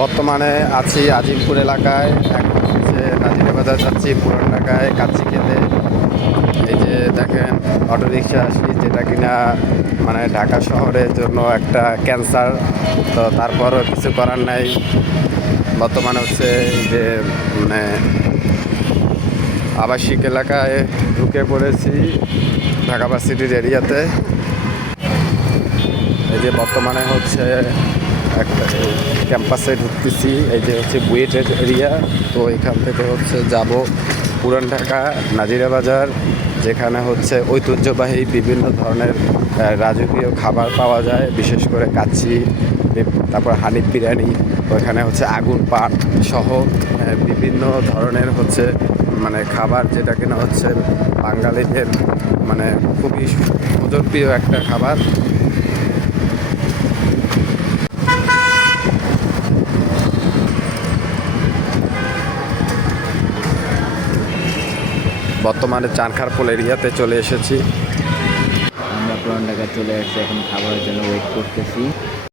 বর্তমানে আছি আজিমপুর এলাকায়। এখন হচ্ছে নাজিরাবাজার যাচ্ছি পুরান ঢাকায় কাচ্চি খেতে। এই যে দেখেন অটোরিকশা আসি, যেটা কিনা মানে ঢাকা শহরের জন্য একটা ক্যান্সার। তো তারপরও কিছু করার নাই। বর্তমানে হচ্ছে এই যে মানে আবাসিক এলাকায় ঢুকে পড়েছি, ঢাকা ভার্সিটির এরিয়াতে। এই যে বর্তমানে হচ্ছে একটা ক্যাম্পাসে ঢুকতেছি। এই যে হচ্ছে বুয়েটের এরিয়া। তো এখান থেকে হচ্ছে যাব পুরান ঢাকা নাজিরাবাজার, যেখানে হচ্ছে ঐতিহ্যবাহী বিভিন্ন ধরনের রাজকীয় খাবার পাওয়া যায়, বিশেষ করে কাচ্চি, তারপর হানিফ বিরিয়ানি, ওইখানে হচ্ছে আগুন পাট সহ বিভিন্ন ধরনের হচ্ছে মানে খাবার, যেটা কিনা হচ্ছে বাঙালিদের মানে খুবই জনপ্রিয় একটা খাবার। বর্তমানে চানখারপুল এরিয়াতে চলে এসেছি। আমরা পুরান ঢাকা চলে আসছি, এখন খাবারের জন্য ওয়েট করতেছি।